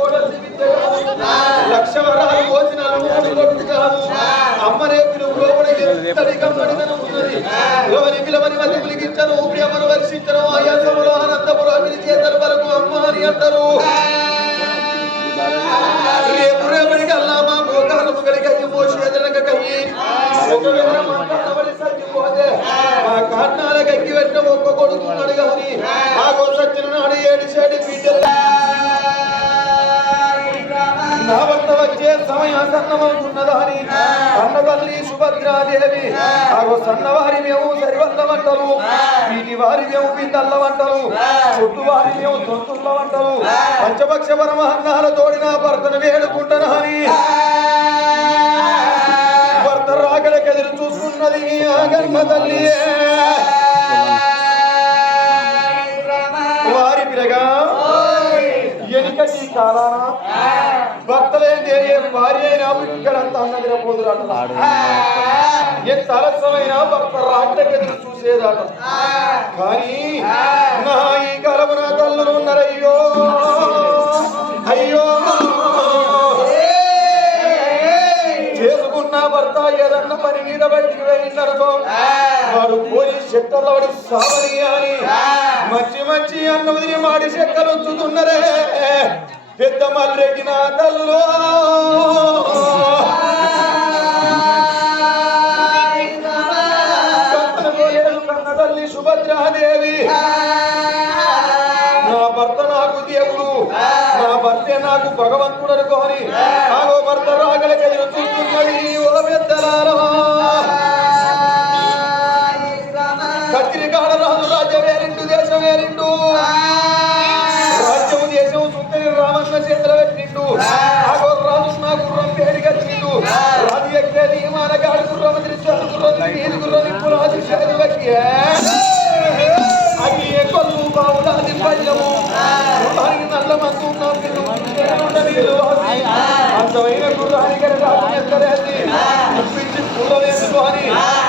కోడలి లక్ష వరాలు పోసిన అలమోడు కొడుకు కాదు అమ్మ రేపు లోపల పిలవని పిలవని పిలిగించను ప్రియమను వర్షించను ఆయాసములో ఆనందములో అభివృద్ధి చేతల వరకు అమ్మ అని అంటారు. రేపు రేపటికి అల్లా మా మోకాలు ముగడి కయ్యి మోసి ఎదలక కయ్యి. ఒకవేళ మా కన్నబడి సచ్చిపోతే కక్కి పెట్టిన ఒక్క కొడుకున్నాడు కానీ ఆ సచ్చిన నాడు ఏడు చేడి బిడ్డలు వచ్చే సమయం సన్నమవుతున్నదని అన్నవల్లి సుభద్రాదేవి. ఆగో సన్నవారి మేము సరివల్ల వంటలు వీటి వారి మేము పిందల్ల వంటలు చుట్టు వారి మేము తొంతుల్ల వంటలు పంచపక్ష పరమహన్నాల తోడిన భర్తను వేడుకుంటానని భర్త రాకడకి ఎదురు చూస్తున్నది ఆ గర్భ తల్లి. వారి పిరగా ఎనికటి కాలాన భర్తలేంది ఏ భార్య అయినా ఇక్కడంతా అన్నదిన పోదురాట ఎంత ఆలస్యమైన భర్త రాకడకి ఎదురు చూసేదాట కానీ నా ఈ కాలము నా తల్లులు ఉన్నారయ్యో అయ్యో. చేసుకున్న భర్త ఏదన్నా పని మీద బయటికి వెళ్ళిందనుకో వాడు వాడి సావని అని మంచి మంచి అన్న వదిలి మాడి చెక్కలు ఉంచుతున్నరే పెద్ద మల్లెకి నా తల్లులో తల్లి సుభద్రాదేవి. నా భర్త నాకు దేవుడు. నా భర్తే నాకు భగవంతుడు అనుకోని నాగో భర్త రాగల ఎదురు చూస్తున్నది ఓ పెద్దలారా. కత్తిరికాడ రాజు రాజ్యం వేరిండు దేశం వేరిండు. రామన్న చేతుల పెట్టిండు. ఆగో నా గుర్రం పేరు కట్టిండు రాజు ఎక్కేది మానగాడు గుర్రం తిరిచాడు గుర్రం వీధి గుర్రం ఇప్పుడు రాజు చేతి వ్యక్తి అది కొల్లు బావులాది పల్లెము గుర్రానికి నల్ల మందు నవ్వులు అందమైన గుర్రానికి రాజు ఎక్కడేది ఇప్పించి పూల వేసుకొని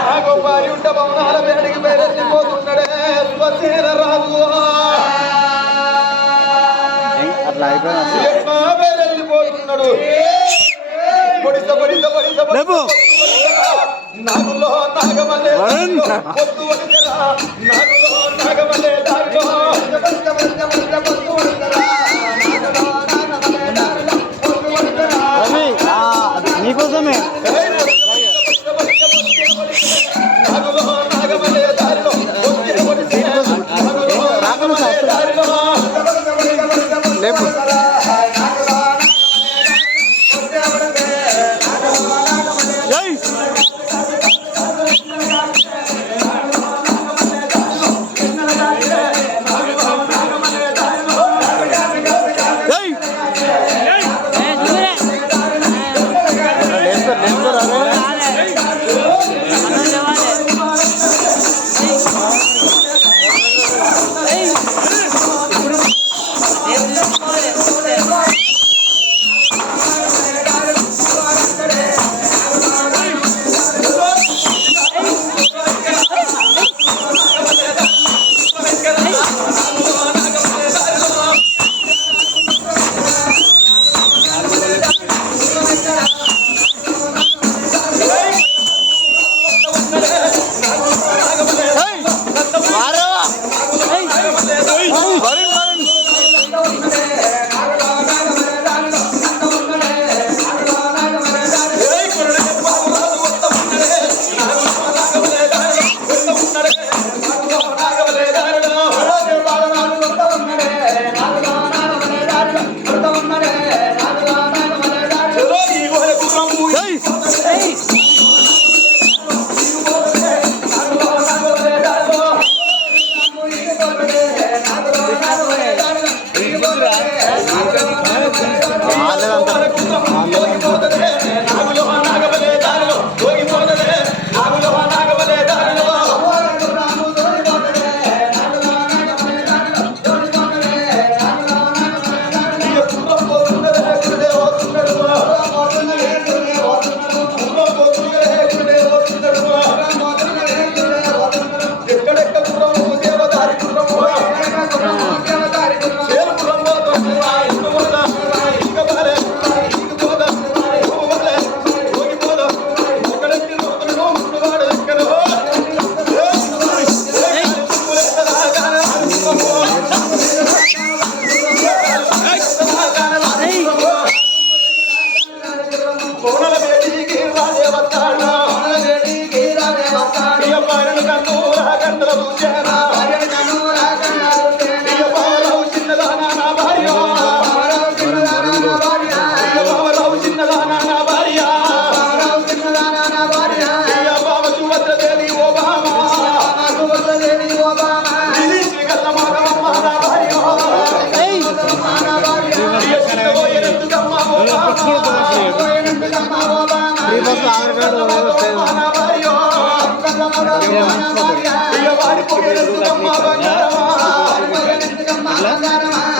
ఆ గొప్ప ఉంట భవనాల వేడికి బయలుపోతున్నాడే స్వసేన రాజు. అట్లా అయిపోయినా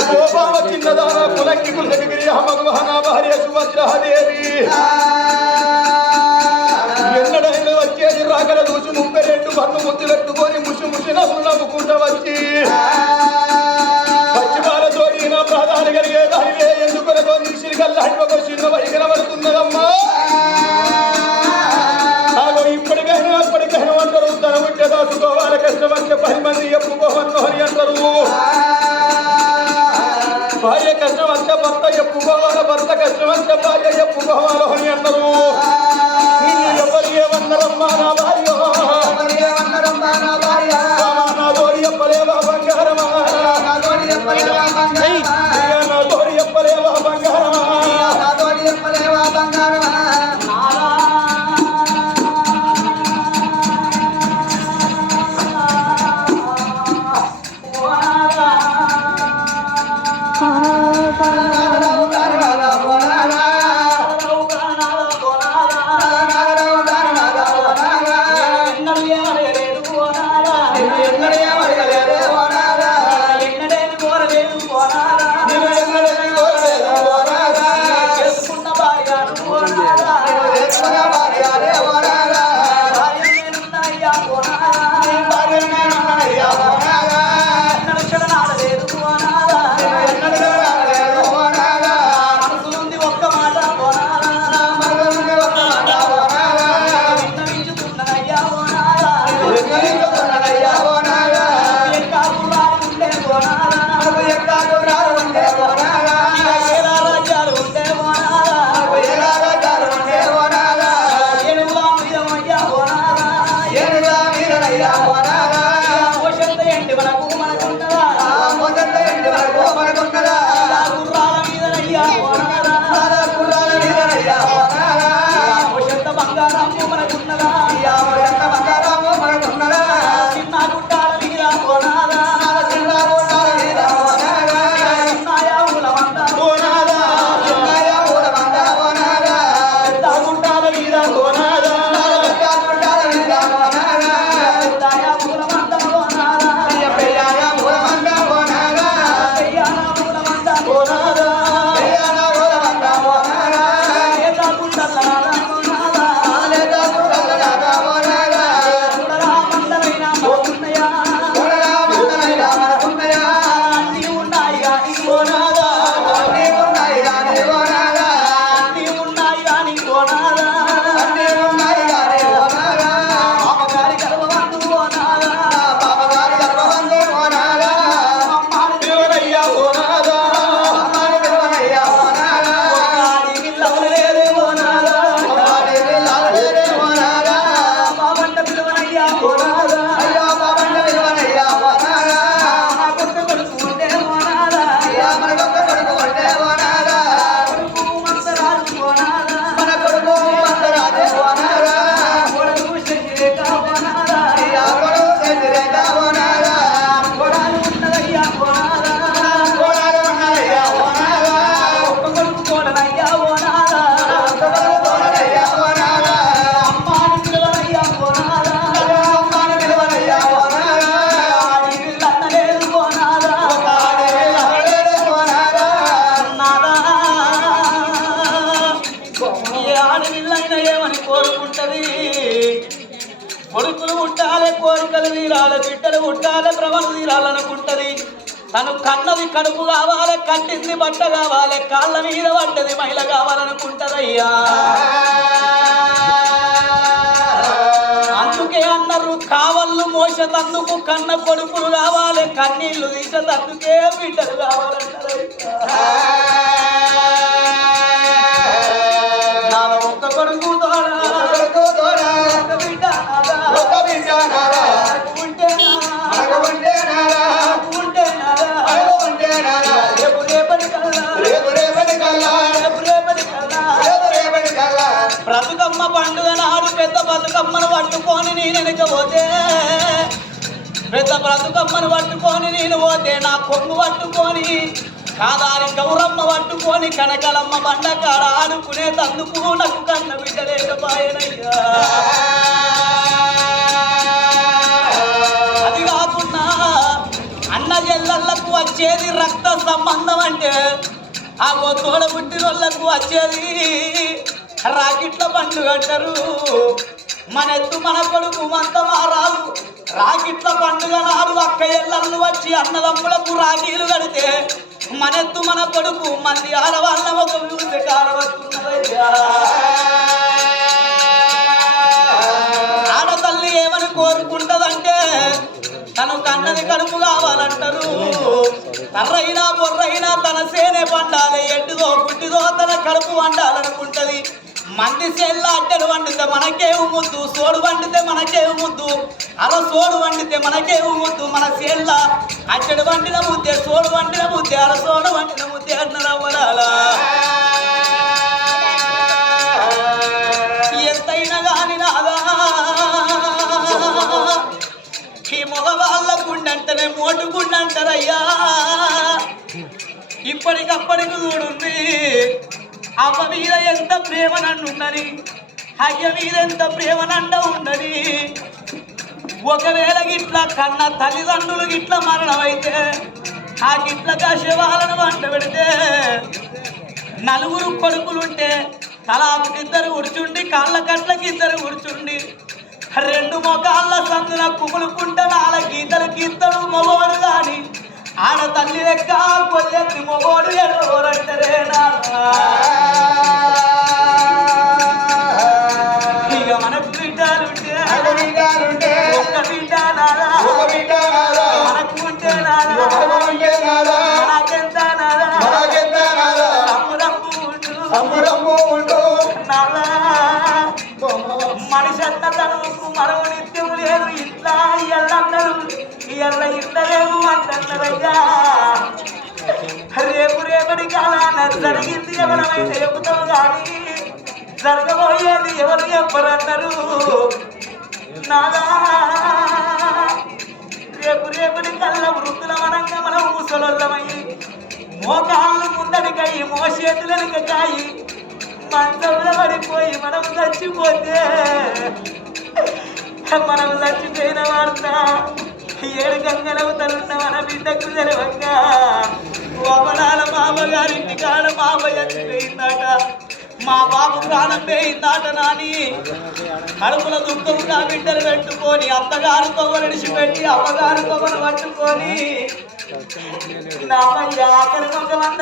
ಗೋಪಾಲ ಚಿನ್ನದಾರ ಕುಲಕ್ಕಿ ಕುಲಗಿರಿ ಹಮಗುವಹನ ಭಾರ್ಯ ಸುಭದ್ರಹ ದೇವಿ కుభవాలోని అందరూ ఎవరి ఏమన్నారమ్మా నా భార్య ఆయన ఎన్నడయా కళ్ళ ప్రభలు తీరాలనుకుంటది తను కన్నది కడుపు కావాలి కట్టింది బట్ట కావాలి కాళ్ళ మీద పడ్డది మహిళ కావాలనుకుంటదయ్యా. అందుకే అన్నారు కావళ్ళు తన్నుకు కన్న కొడుకులు కావాలి కన్నీళ్ళు తీసేటందుకే బిడ్డలు కావాలంటారు పట్టుకొని నేను వెనకపోతే పెద్ద బ్రతుకమ్మను పట్టుకొని నేను పోతే నా కొమ్ము పట్టుకొని కాదారి గౌరమ్మ పట్టుకొని కనకలమ్మ బండకాడ ఆడుకునే తందుకు నాకు కన్న బిడ్డలేకపోయానయ్యా అది కాకుండా అన్న చెల్లెళ్ళకు వచ్చేది రక్త సంబంధం అంటే ఆ తోడ పుట్టినోళ్ళకు వచ్చేది రాకిట్ల పండు కట్టరు మన ఎత్తు మన కొడుకు మంత మారాలు రాకిట్ల పండుగ నాడు అక్క ఎల్లళ్ళు వచ్చి అన్నదమ్ములకు రాఖీలు కడితే మనెత్తు మన కొడుకు మంది ఆడవాళ్ళ ఒక చూసి కాలవస్తున్నదయ్యా. ఆడతల్లి ఏమని కోరుకుంటదంటే తను కన్నది కడుపు కావాలంటారు. తర్రైనా బొర్రైనా తన సేనే పండాలి ఎడ్డుదో గుడ్డిదో తన కడుపు వండాలనుకుంటది. మంది సేళ్ళ అడ్డలు వండితే మనకేవు ముద్దు సోడు వండితే మనకేవు ముద్దు. అలా సోడు వండితే మనకేవు ముద్దు మన సేళ్ళ అడ్డడు వండిన ముద్దే సోడు వండిన ముద్దే అలా సోడు వండిన ముద్దే అన్నారు ఎంతైనా కాని నాదా ఈ మగవాళ్ళ గుండంటనే మోటు గుండంటారయ్యా. ఇప్పటికప్పటికి చూడుంది అవ్వ మీద ఎంత ప్రేమ నన్నున్నది? అయ్య మీద ఎంత ప్రేమ నండ ఉన్నది? ఒకవేళ గిట్ల కన్న తల్లిదండ్రులు గిట్ల మరణమైతే ఆ గిట్ల శివాలను వంట పెడితే నలుగురు కొడుకులుంటే తలాకు ఇద్దరు కూర్చుండి కాళ్ళ కట్లకి ఇద్దరు కూర్చుండి రెండు మొగాళ్ళ సందున కుములుకుంటే నాలుగు గీతలు గీతలు మొగోడు కానీ ఆడ తల్లి లెక్క కొల్లెత్తి మొగోడు ఎవరంటారే ఇక మనకు బిడ్డలుంటే ఒక్క బిడ్డ నాదా మనకు ఉంటే నాదా మనకెంత నాదా తమ్ముడమ్ము ఉంటూ నాదా మనిషి అన్న తనకు మనము నిత్యం లేదు. ఇట్లా ఇయ్యాలన్నారు ఇయ్యాల ఇద్దరేము అంటున్నారయ్యా రేపు రేపటి కాలాన జరిగింది ఎవరమైతే చెబుతావు కానీ జరగబోయేది ఎవరు చెప్పరన్నారు నాదా? రేపు రేపటి కళ్ళ వృద్ధుల మనంగా మనం ముసలొల్లమయ్యి మోకాళ్ళు ముందడికై మోసేతులనికాయి మంచంలో పడిపోయి మనం చచ్చిపోతే మనం చచ్చిపోయిన వార్త ఏడు గంగలవుతలున్న మన బిడ్డకు తెలవంక అవనాల మామగారింటి కాడ మామ చచ్చిపోయిందాట మా బాబు ప్రాణం పోయిందాట నాని. కడుపుల దుఃఖము నా బిడ్డలు పెట్టుకొని అత్తగారు తొవ్వనిడిచి పెట్టి అమ్మగారు తొవ్వను పట్టుకొని. నా అమ్మయ్య ఆఖరి ఒక వంద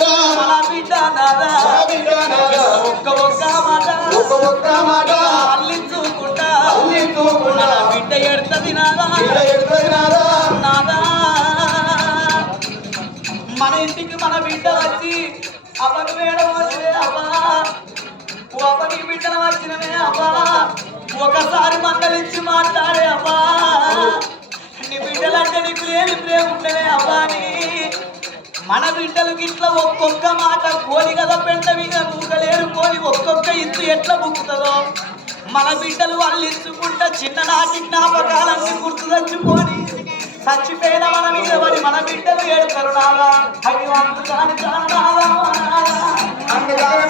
మన ఇంటికి మన బిడ్డ వచ్చి అవ్వకు వేయడం వచ్చే అవ్వా. నీ బిడ్డను వచ్చినవే అవ్వా. ఒకసారి మందలించి మాట్లాడే అవ్వా. నీ బిడ్డలంటే నీకు లేని ప్రేమ ఉండవే అవ్వా అని మన బిడ్డలకి ఇట్లా ఒక్కొక్క మాట కోడి కదా పెంట మీద నూకలేరు కోడి ఒక్కొక్క ఇత్తు ఎట్లా బుక్కుతుందో. మన బిడ్డలు వాళ్ళు చిన్ననాటి జ్ఞాపకాలన్నీ గుర్తు తెచ్చుకొని చచ్చిపోయిన మన మీద పడి మన బిడ్డలు ఏడుతారు నాగా. అవి వంతుకాని కారణాలా అందుకని